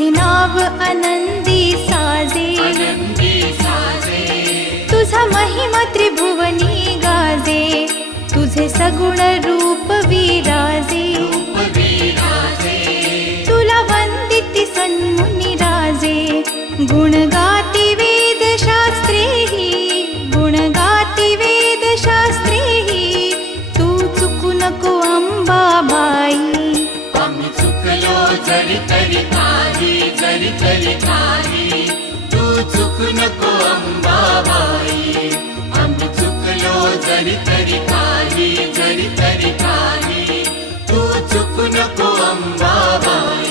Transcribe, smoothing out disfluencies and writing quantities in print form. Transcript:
तुझे नाव आनंदी साजे, तुझा महिमा त्रिभुवनी गाजे, तुझे सगुण रूप विराजे, तुला वंदिती सन्मुनी राजे, गुण गाती वेद शास्त्रेही, गुण गाती वेद शास्त्रेही, तू चुकू नको अंबाबाई. आम्ही चुकलो जरी तरी काही, जरी तरी काही, तू चुकू नको अंबाबाई. आम्ही चुकलो जरी तरी काही, जरी तरी काही, तू चुकू नको अंबाबाई.